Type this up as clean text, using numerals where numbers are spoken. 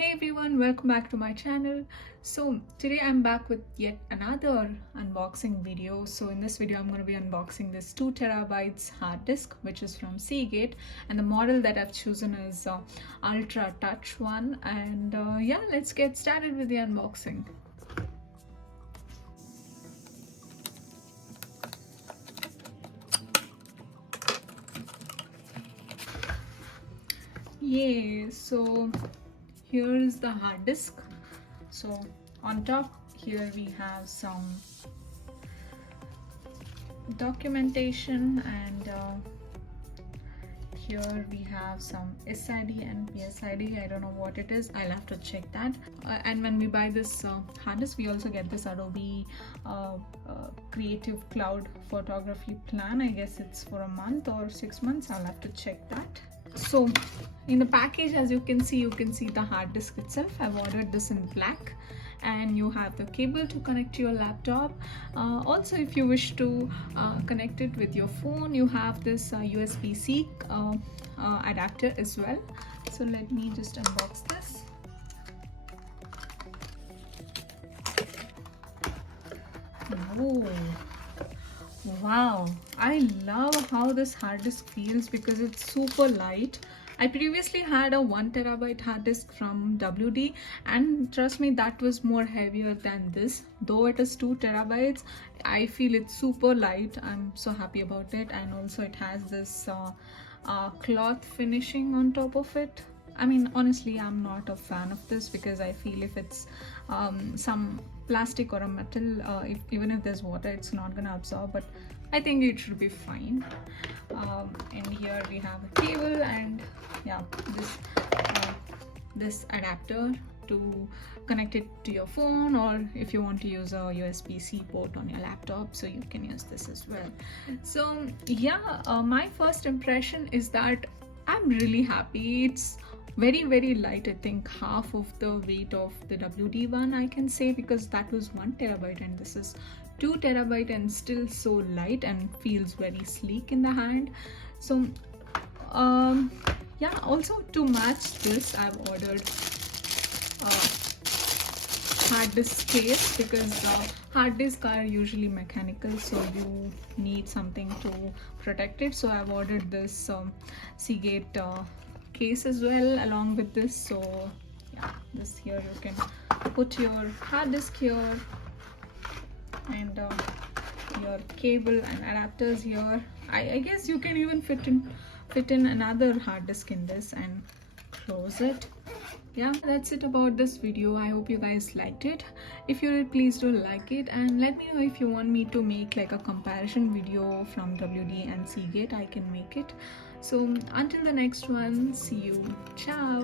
Hey everyone, welcome back to my channel. So today I'm back with yet another unboxing video. So in this video I'm going to be unboxing this 2 terabytes hard disk, which is from Seagate, and the model that I've chosen is Ultra Touch one. And yeah, let's get started with the unboxing. Yay! So here is the hard disk. So on top here we have some documentation, and here we have some SID and PSID. I don't know what it is, I'll have to check that. And when we buy this hard disk, we also get this Adobe Creative Cloud photography plan. I guess it's for a month or 6 months. I'll have to check that. So in the package, as you can see the hard disk itself. I've ordered this in black, and you have the cable to connect to your laptop. Also, if you wish to connect it with your phone, you have this USB-C adapter as well. So let me just unbox this. Oh wow, I love how this hard disk feels because it's super light. I previously had a 1 terabyte hard disk from WD, and trust me, that was more heavier than this. Though it is 2 terabytes, I feel it's super light. I'm so happy about it. And also it has this cloth finishing on top of it. I mean, honestly, I'm not a fan of this because I feel if it's some plastic or a metal, even if there's water, it's not gonna absorb, but I think it should be fine. And here we have a cable, and yeah, this adapter to connect it to your phone, or if you want to use a USB-C port on your laptop, so you can use this as well. So yeah, my first impression is that I'm really happy. It's very light. I think half of the weight of the WD one, I can say, because that was 1 terabyte and this is 2 terabyte, and still so light and feels very sleek in the hand. So yeah, also to match this, I've ordered hard disk case, because hard disks are usually mechanical, so you need something to protect it. So I've ordered this Seagate case as well along with this. So yeah, this here you can put your hard disk here, and your cable and adapters here. I guess you can even fit in another hard disk in this and close it. Yeah, that's it about this video. I hope you guys liked it. If you did, please do like it, and let me know if you want me to make like a comparison video from WD and Seagate. I can make it. So until the next one, see you. Ciao.